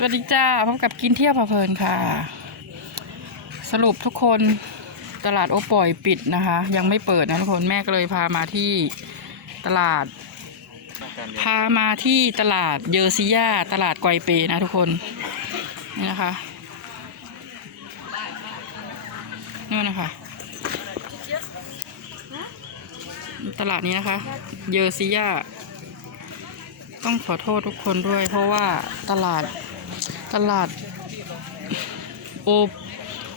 สวัสดีจ้าพบกับกินเที่ยวพาเพลินค่ะ สรุปทุกคนตลาดโอปอยปิดนะคะ ยังไม่เปิดนะทุกคนแม่ก็เลยพามาที่ตลาด พามาที่ตลาดเยอร์ซิยาตลาดไกวเปนะทุกคนนี่นะคะนี่นนะคะตลาดนี้นะคะ เยอร์ซิยาต้องขอโทษทุกคนด้วยเพราะว่าตลาด ตลาด โอ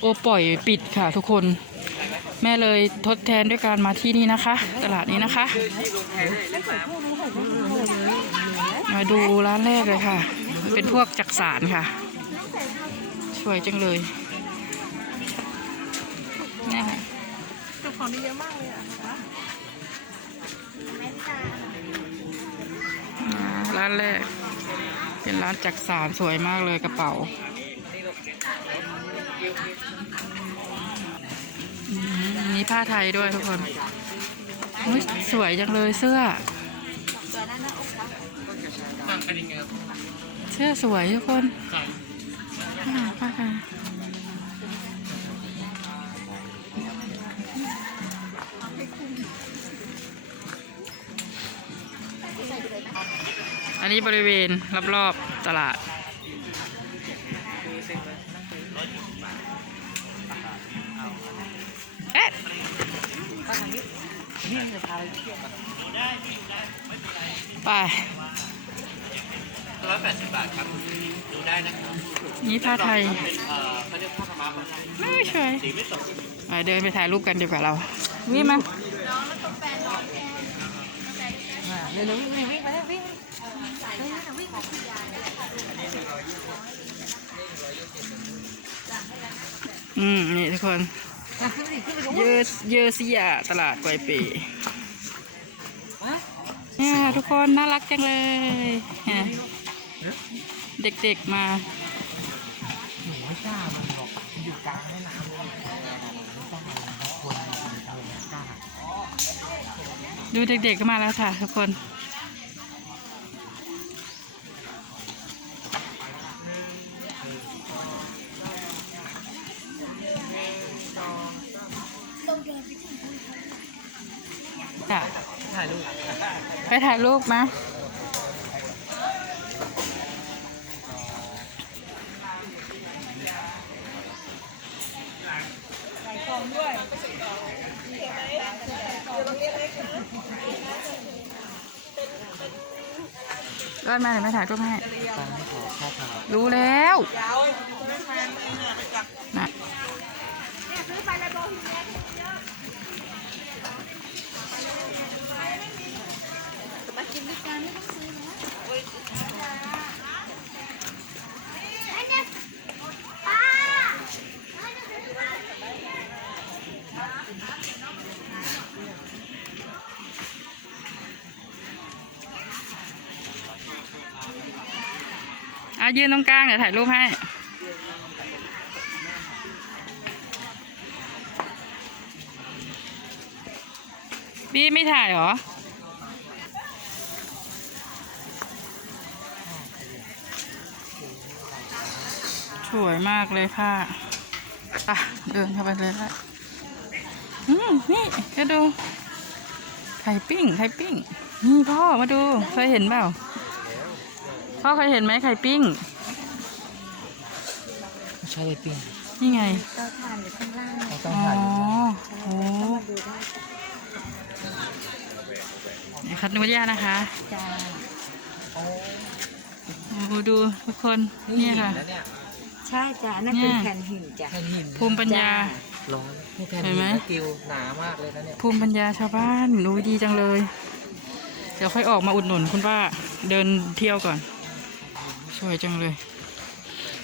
โอปล่อยปิดค่ะทุกคน แม่เลยทดแทนด้วยการมาที่นี่นะคะ ตลาดนี้นะคะ มาดูร้านแรกเลยค่ะ เป็นพวกจักสารค่ะ สวยจังเลยนี่ค่ะจ้าของนี่เยอะมากเลยอะร้านแรก เป็นร้านจักสารสวยมากเลยกระเป๋าอืมมีผ้าไทยด้วยทุกคนอุ๊ยสวยจังเลยเสื้อ เสื้อสวยทุกคนอ่าผ้าไทย อันนี้บริเวณรอบๆตลาด เอ๊ะไปร้อยแปดสิบบาทครับ ดูได้นะครับนี่ผ้าไทยเป็นเอ่อเขาเรียกผ้าขาวม้าประชันไม่ใช่วยสีไม่ตกไปเดินไปถ่ายรูปกันดีกว่าเรา วิ่งมาเร็วๆวิ่งวิ่งไปเลยวิ่ง อืม นี่ทุกคนเยอเยอซิยาตลาดไกวเปเนี่ยทุกคนน่ารักจังเลยเนี่ยเด็กๆมาหนูไม่กล้ามันหรอกอยู่กลางแม่น้ำเลยคนคนกล้าดูเด็กๆก็มาแล้วค่ะทุกคน จ้ะถ่ายรูปไปถ่ายรูปมารอดมาเดี๋ยวไม่ถ่ายรูปให้ตอนนี้ขอข้าวขารู้แล้วนะ อะยืนตรงกลางเดี๋ยวถ่ายรูปให้ บี้ไม่ถ่ายเหรอ สวยมากเลยค่ะอะเดินเข้าไปเลยค่ะอืมนี่จะดู ไข่ปิ้ง ไข่ปิ้ง นี่พ่อมาดู เคยเห็นเปล่า พ่อเคยเห็นไหมไข่ปิ้ง ไม่ใช่เลยปิ้งนี่ไง เตาถ่านอยู่ข้างล่างเราต้ออ๋งอถ่ายโอ้มาดูได้นี่คัดนุญาตนะคะ จ้าดูดูทุกคน นี่ค่ะ แล้วเนี่ย ใช่จ้านั่นเป็นเนี่ยแผ่นหินจ้ะ แผ่นหินภูมิปัญญา ร้อนนี่แผ่นเห็หินนไหม นะกิวหนามากเลยนะเนี่ยภูมิปัญญาชาวบ้านดูดีจังเลย เดี๋ยวค่อยออกมาอุดหนุนคุณป้าเดินเที่ยวก่อน สวยจังเลย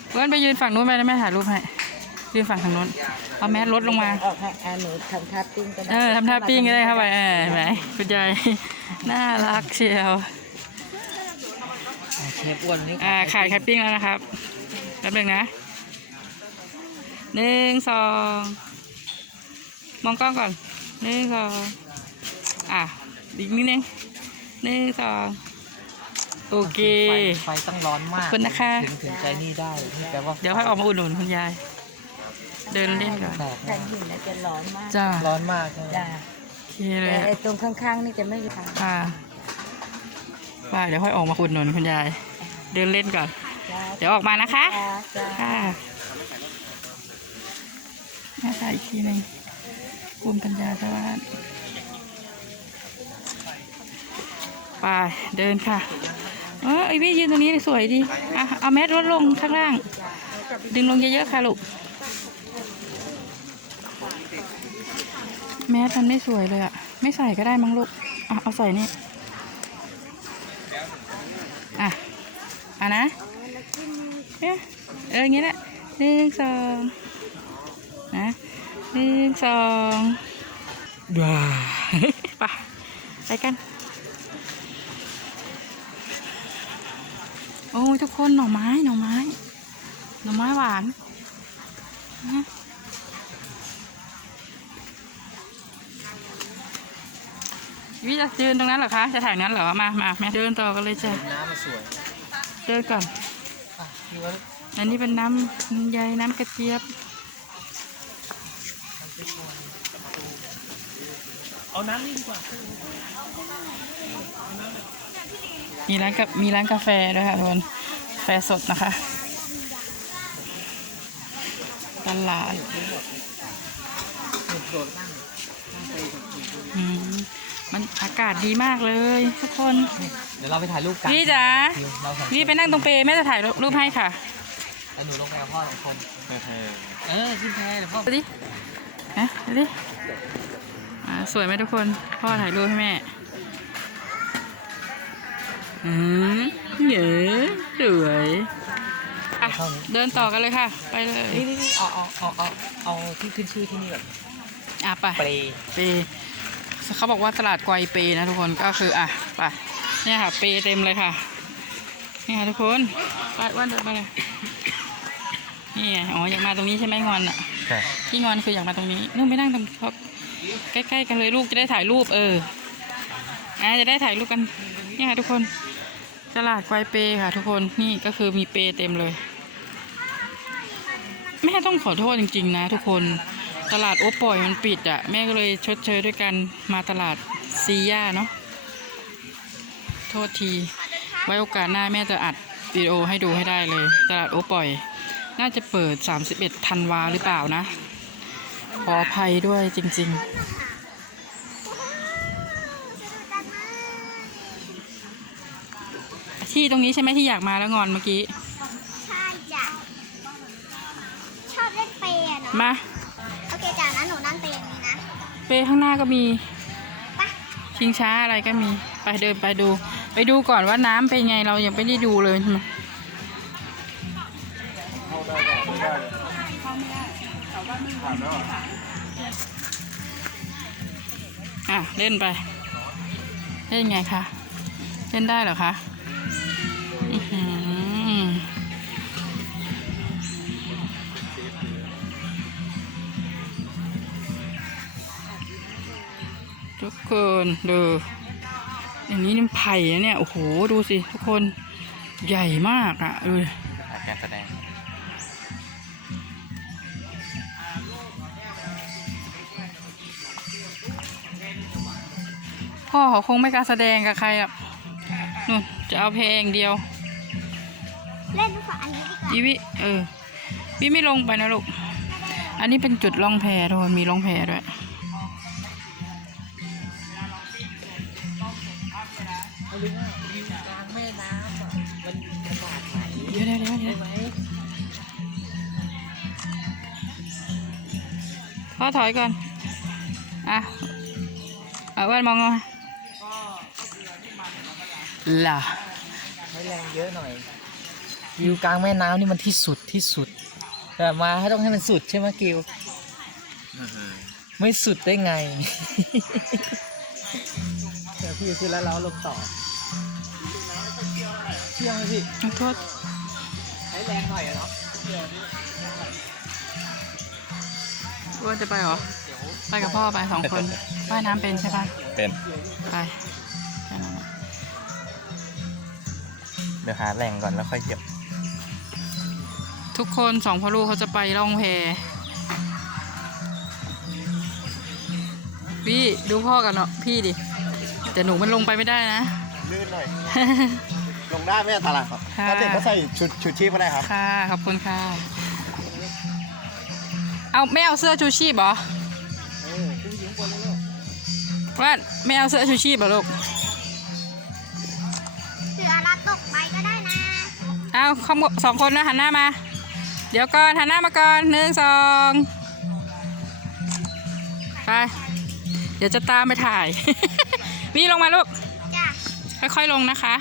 เพื่อนไปยืนฝั่งนู้นไปนะแม่ถ่ายรูปให้ยืนฝั่งทางนู้น เอาแมสลดลงมา ออกให้อาหนูทำท่าปิ้งก็ได้เออทำท่าปิ้งก็ได้เข้าไปเออเห็นไหมคุณยาย น่ารักเชียวเชฟอ้วนนี่อ่าขายไข่ปิ้งแล้วนะครับแป๊บหนึงนะ หนึ่งสองมองกล้องก่อนหนึ่งสองอะอีกนิดนึงหนึ่งสองโอเค ไฟไฟต้องร้อนมากขอบคุณนะคะ ถึงถึงใจนี่ได้นี่แปลว่าเดี๋ยวให้ออกมาอุดหนุนคุณยาย เดินเล่นก่อนแปลกแผ่นหินน่ะจะร้อนมากจ้าร้อนมากใช่ไหมจ้าโอเคเลแต่ยไอ้ตรงข้างๆนี่จะไม่ร้อนค่ะไปเดี๋ยวค่อยออกมาอุดหนุนคุณยาย เดินเล่นก่อน จ้าเดี๋ยวออกมานะคะจ้าจ้าค่ะ หน้าตาอีกทีหนึ่งคุณปัญญาสวัสดิ์ไปเดินค่ะ เออไอวี่ยืนตรงนี้สวยดีอะเอาแมสลดลงข้างล่าง ดึงลงเยอะๆค่ะลูก แมสมันไม่สวยเลยอะไม่ใส่ก็ได้มั้งลูกอะเอาใส่นี่ อะอะนะเนี่ยเอออย่างงี้แหละหนึ่งสอง หนึ่งสองว้าไปไปกัน โอ้ยทุกคนหน่อไม้หน่อไม้ หน่อไม้หวานนะวิจะยืนตรงนั้นเหรอคะ จะถ่ายนั้นเหรอ มามาแม่เดินต่อกันเลยจ้ะน้ำมันสวย เดินก่อนอะพี่ว่าอันนี้เป็นน้ำน้ำใยน้ำกระเจี๊ยบ เอาน้ำนี่ดีกว่ามีร้านกับมีร้านกาแฟด้วยค่ะทุกคนกาแฟสดนะคะตลาดอืมมันอากาศดีมากเลยทุกคน เดี๋ยวเราไปถ่ายรูปกันพี่จ๋าเราถ่ายนี่ไปนั่งตรงเปรย์แม่จะถ่ายรูปให้ค่ะ แล้วหนูลงไปกับพ่อสองคนเออขึ้นแพเดี๋ยวพ่อดูดินะดูดิอ่าสวยไหมทุกคน พ่อถ่ายรูปให้แม่อืมเหยอะสวยอะเดินต่อกันเลยค่ะ ไปเลยนี่นี่นี่เอาเอาเอาเอาเอาที่ขึ้นชื่อที่นี่แบบอะไปเปรเปเขาบอกว่าตลาดไกวเปนะทุกคนก็คืออะไปเนี่ยค่ะ เปเต็มเลยค่ะนี่ค่ะทุกคนไปอ้วันเดินมาเลย นี่ไงอ๋ออยากมาตรงนี้ใช่ไหมงอนอะใช่ที่งอนคืออยากมาตรงนี้นู่นไปนั่งตรงเขาใกล้ๆกันเลยลูกจะได้ถ่ายรูปเอออะจะได้ถ่ายรูปกันนี่ค่ะทุกคนตลาดไกวเปค่ะ ทุกคนนี่ก็คือมีเปเต็มเลย แม่ต้องขอโทษจริง ๆ นะ ทุกคนตลาดโอปล่อยมันปิดอะ่ะ แม่ก็เลยชดเชยด้วยกันมาตลาดซีย่าเนาะโทษที ไว้โอกาสหน้าแม่จะอัดวิดีโอให้ดูให้ได้เลย ตลาดโอปล่อย น่าจะเปิด 31ธันวาหรือเปล่านะ ขออภัยด้วยจริง ๆ ที่ตรงนี้ใช่ไหมที่อยากมาแล้วงอนเมื่อกี้ ใช่จ้ะ ชอบเล่นเปย์อะเนาะ มา โอเคจ้ะนะหนูนั่งเปย์อย่างนี้นะ เปข้างหน้าก็มีไป ชิงช้าอะไรก็มี ไปเดินไปดู ไปดูก่อนว่าน้ำเป็นไงเรายังไม่ได้ดูเลยม อะ เล่นไป เล่นไงคะ เล่นได้เหรอคะทุกคนดูอย่างนี้นี่ไผ่นะเนี่ย โอ้โห ดูสิ ทุกคนใหญ่มากอะ่ะดูการแสดง พ่อเขาคงไม่กล้ารแสดงกับใครอะนู่นจะเอาเพลงเดียวเล่นฝั่งอันนี้ดีกว่าอีวิเออวิไม่ลงไปนะลูก อันนี้เป็นจุดล่องแพทุกคนมีล่องแพด้วยเอาเลยว่าวิวกลางแม่น้ำอะมันขนาดไหนเดี๋ยวเดี๋ยวเดี๋ยวเดี๋ใช่ยวไหมพ่อถอยก่อน อะเอาแว่นมองมา ล่ะใช้แรงเยอะหน่อยวิวกลางแม่น้ำนี่มันที่สุดที่สุดแต่มาให้ต้องให้มันสุดใช่ไหมกิวไม่สุดได้ไงเดี๋ยวพี่ขึ้นแล้วเราลงต่อเชี่ยงเลยพี่ขอโทษใช้แรงหน่อยอะเนาะอ้วนจะไปเหรอ ไปกับพ่อไปสองคนว่ายน้ำเป็นใช่ปะเป็น ไป ดี๋ยวหาแหล่งก่อนแล้วค่อยเหยียบทุกคนสองพ่อลูกเขาจะไปล่องแพพี่ดูพ่อกันเนาะพี่ดิแต่หนูมันลงไปไม่ได้นะ ลื่นหน่อย ลงได้ไม่อันตรายครับค่ะ ถ้าเด็กก็ใส่ชุดชุดชีพก็ได้ครับ ค่ะขอบคุณค่ะ เอาไม่เอาเสื้อชูชีพเหรอว่าไม่เอาเสื้อชูชีพเหรอลูก เอาข้างบนสองคนนะหันหน้ามา เดี๋ยวก่อนหันหน้ามาก่อนหนึ่งสองไป เดี๋ยวจะตามไปถ่ายวี่ลงมาลูกจ้ะค่อยๆลงนะคะ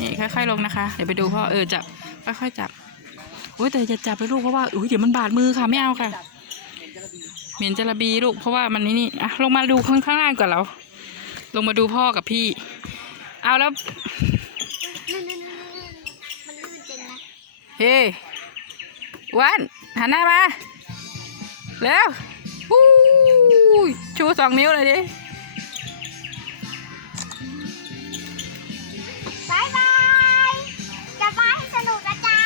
นี่ค่อยๆลงนะคะ เดี๋ยวไปดูพ่อเออจับค่อยๆจับอุ้ยแต่อย่าจับไปลูกเพราะว่าอุ้ยเดี๋ยวมันบาดมือค่ะไม่เอาค่ะเหม็นจระบีลูกเพราะว่ามันนี่นี่อะลงมาดูข้างข้างล่างก่อนเรา ลงมาดูพ่อกับพี่ เอาแล้ว ลื่นลื่นลื่นลื่นมันลื่นจริงนะ เฮ้อ้วันหันหน้ามาเร็วอู้ยชูสองนิ้วเลยดิบายบายจะไปให้สนุกนะจ๊ะ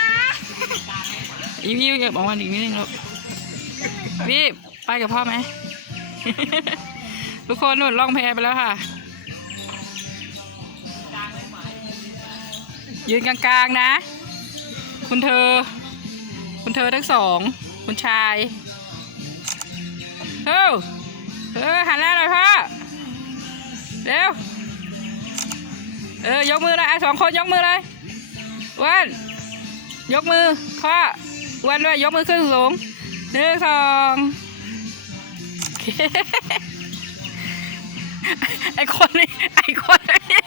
อีพี่เก็บออกมาอีกนิดนึงลูกพี่ไปกับพ่อไหม ทุกคนหนุนล่องแพไปแล้วค่ะ ยืนกลางๆนะ คุณเธอ คุณเธอทั้งสอง คุณชายเฮ้เออหันหน้าหน่อยพ่อเร็วเออยกมือเลยอะสองคนยกมือเลยวันยกมือพ่อวันด้วยยกมือขึ้นสูงหนึ่งสองโอเคไอคนนี้ไอคนนี้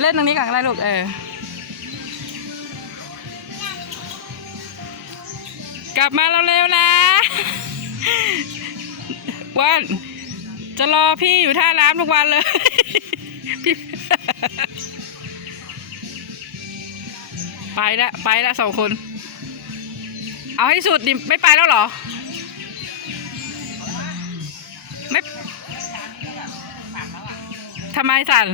เล่นตรงนี้ก่อนก็ได้ลูกเออ กลับมาเร็วๆนะวันจะรอพี่อยู่ท่าน้ำทุกวันเลยพี่ไปละไปละสองคน เอาให้สุดดิไม่ไปแล้วหรอ ไม่ทำไมสั่น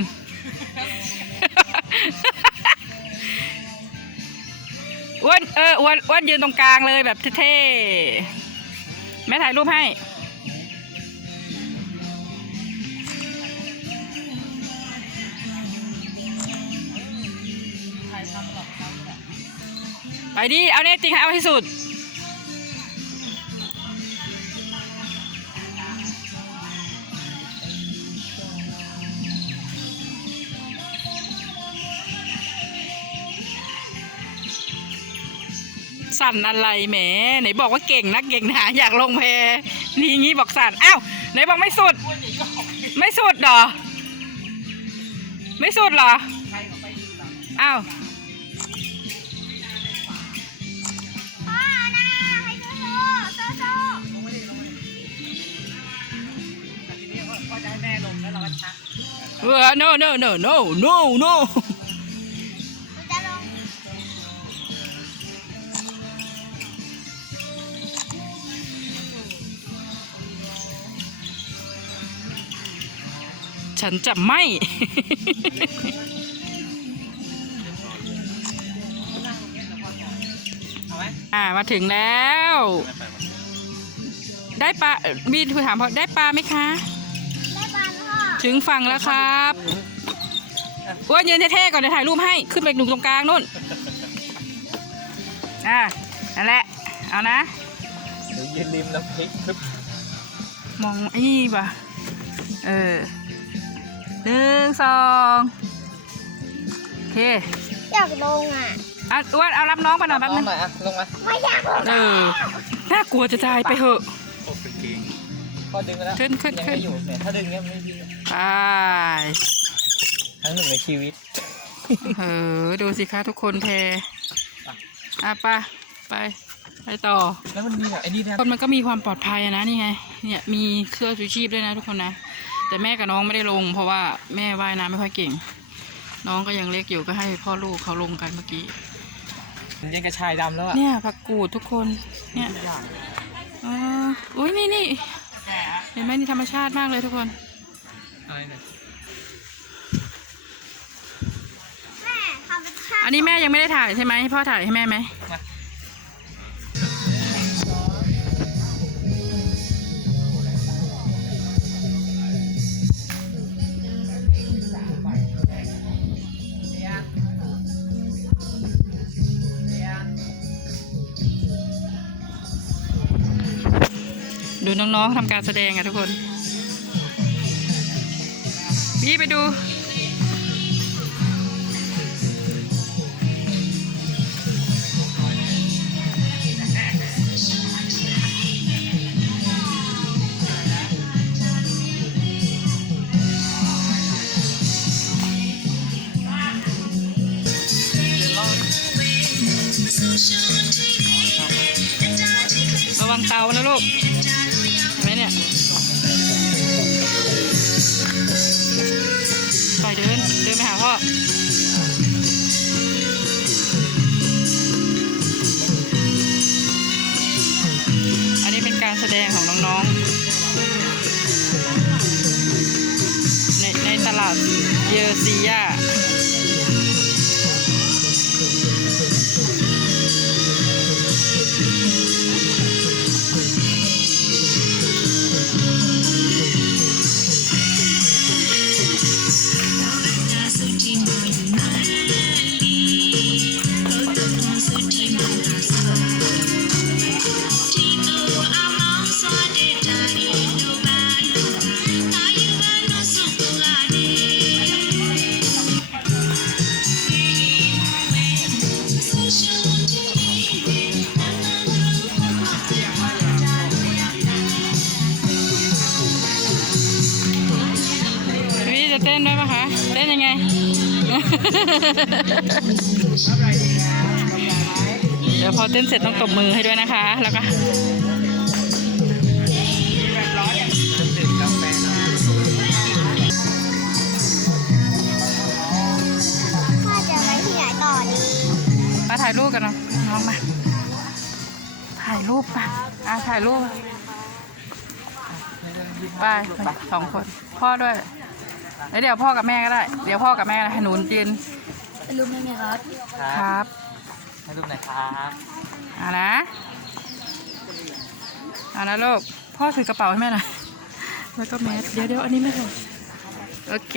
อ้วนเอออ้วนอ้วนยืนตรงกลางเลยแบบเท่ๆแม่ถ่ายรูปให้ ไปดิ เอาเนี่ยจริงให้เอาให้สุด สั่นอะไรแหมไหนบอกว่าเก่งนักเก่งหนาอยากลงแพนี่งี้บอกสั่นอ้าวไหนบอกไม่สุด ไม่สุดหรอ ไม่สุดหรออ้าวเออ no no no no no no ฉันจะไม่ อ่ามาถึงแล้ว ได้ปลาบีทูถามพอได้ปลาไหมคะ ได้บานพ่อถึงฝั่งแล้วครับอ้วนยืนเท่ๆก่อนเดี๋ยวถ่ายรูปให้ ขึ้นไปหนุ่มตรงกลางนู่น อ่านั่นแหละ เอานะเดี๋ยวยืนริมน้ำพริกครับมองไอ้นี่ป่ะ เออ หนึ่งสองโอเคอยากลงอะอะอ้วนเอารับน้องไปหน่อยแป๊บลนึงงหน่อยอะลงมาไม่อยากลงเออ น่ากลัวจะตายไปเหอะ พอดึงไปแล้วขึ้นขึ้นยังขึ้ไม่นอยู่เนี่ยถ้าดึงเนี้ยไม่ดีไปครั้งหนึ่งในชีวิตเออดูสิคะทุกคนแพรอะไปไปไปต่อ แล้วมันมีแบบไอ้นี่นะคนมันก็มีความปลอดภัยอะนะนี่ไง เนี่ยมีเสื้อชูชีพด้วยนะทุกคนนะ แต่แม่กับน้องไม่ได้ลง เพราะว่าแม่ว่ายน้ำไม่ค่อยเก่ง น้องก็ยังเล็กอยู่ก็ให้พ่อลูกเขาลงกันเมื่อกี้มันยังกระชายดำแล้วอะเนี่ยผักกูดทุกคนเนี่ยเอออุ้ยนี่นี่เห็นไหมนี่ธรรมชาติมากเลยทุกคนอะไรเนี่ยอันนี้แม่ยังไม่ได้ถ่ายใช่ไหมให้พ่อถ่ายให้แม่ไหมดู น้องๆทำการแสดงอะทุกคนพี่ไปดูระวังเตานะลูก เยอร์ซียา เดี๋ยวพอเต้นเสร็จต้องตบมือให้ด้วยนะคะ แล้วก็มาจะไว้ที่ไหนต่อดีมาถ่ายรูปกันเนาะลองมา ถ่ายรูปป่ะอะถ่ายรูป ไปสองคน พ่อด้วย แล้วเดี๋ยวพ่อกับแม่ก็ได้ เดี๋ยวพ่อกับแม่ให้หนูยืนรู้ไหมเนี่ยครับ ครับให้รูปหน่อยครับเอานะเอานะลูกพ่อถือกระเป๋าให้แม่หน่อยแล้วก็แมสเดี๋ยวเดี๋ยวอันนี้ไม่พอโอเค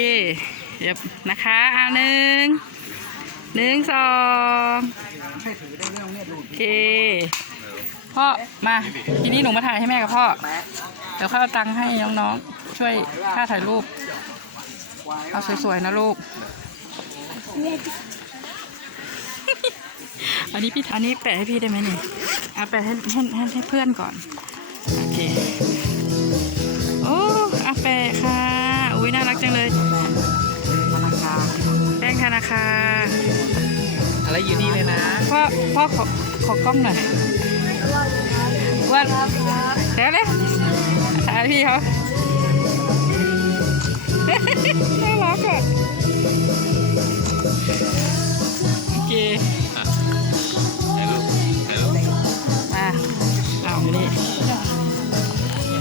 เดี๋ยวนะคะอ่าหนึ่งหนึ่งสองโอเคพ่อมาทีนี้หนูมาถ่ายให้แม่กับพ่อเดี๋ยวเข้าเอาตังค์ให้น้องๆช่วยค่าถ่ายรูป เอาสวยๆนะลูก อันนี้พี่อันนี้แปะให้พี่ได้ไหมเนี่ยเอาแปะให้ให้ให้ให้เพื่อนก่อน โอเค โอ้อาแปะค่ะ อุ้ยน่ารักจังเลย แป้งธนาคารอะไรอยู่นี่เลยนะ พ่อ พ่อขอขอกล้องหน่อยว่าเดี๋ยวเลยถ่ายพี่เขา น่ารักอะโอเคถ่ายรูปถ่ายรูปมาเอาอยู่นี่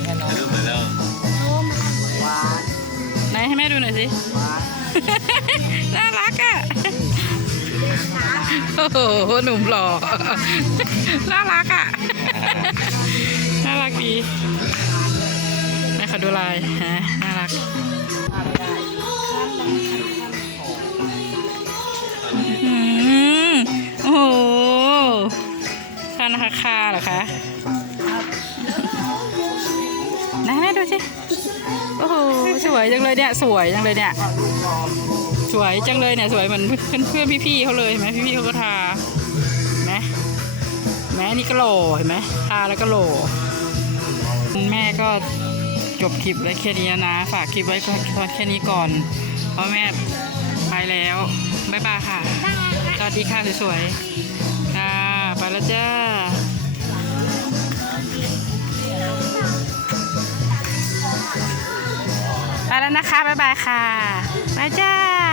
ให้น้องถ่ายรูปมาแล้วไหนให้แม่ดูหน่อยสิ น่ารักอะ โอ้โห หนุ่มหล่อ น่ารักอะ น่ารักดีแม่ขอดูลายฮะน่ารัก อืมโอ้โหคานาคาคาเหรอคะไหนแม่ดูสิ โอ้โห สวยจังเลยเนี่ย สวยจังเลยเนี่ย สวยจังเลยเนี่ย สวยเหมือนเพื่อนเพื่อนพี่ๆเขาเลยเห็นไหมพี่ๆเขาก็ทาไหมแม่นี่ก็โหลเห็นไหมทาแล้วก็โหลแม่ก็จบคลิปไว้แค่นี้นะ ฝากคลิปไว้ก่อนแค่นี้ก่อน พราะแม่ไปแล้วบ๊ายบายค่ะ สวัสดีค่ะสวยๆค่ะไปแล้วจ้าไปแล้วนะคะบ๊ายบายค่ะบายจ้า